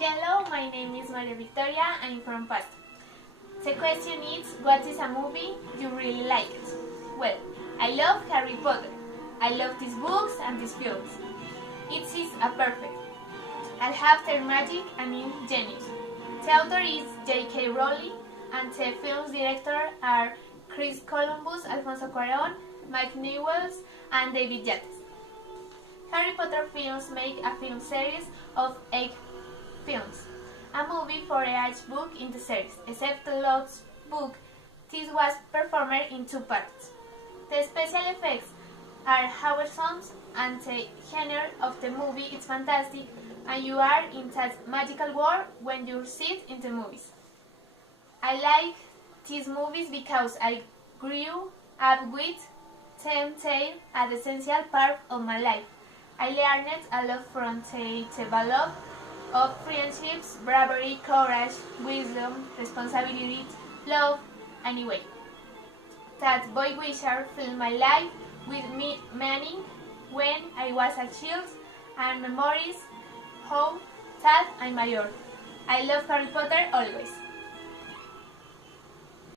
Hello, my name is Maria Victoria. I'm from Pasto. The question is, what is a movie you really like? Well, I love Harry Potter. I love these books and these films. It is a perfect. I have their magic and ingenious. The author is J.K. Rowling and the film's director are Chris Columbus, Alfonso Cuarón, Mike Newells, and David Yates. Harry Potter films make a film series of 8 films, a movie for each book in the series, except the last book. This was performed in 2 parts. The special effects are awesome and the genre of the movie is fantastic and you are in that magical world when you sit in the movies. I like these movies because I grew up with them. They are an essential part of my life. I learned a lot from the development of friendships, bravery, courage, wisdom, responsibility, love, anyway. That Boy Wizard filled my life with meaning when I was a child and memories how that I'm mature. I love Harry Potter always.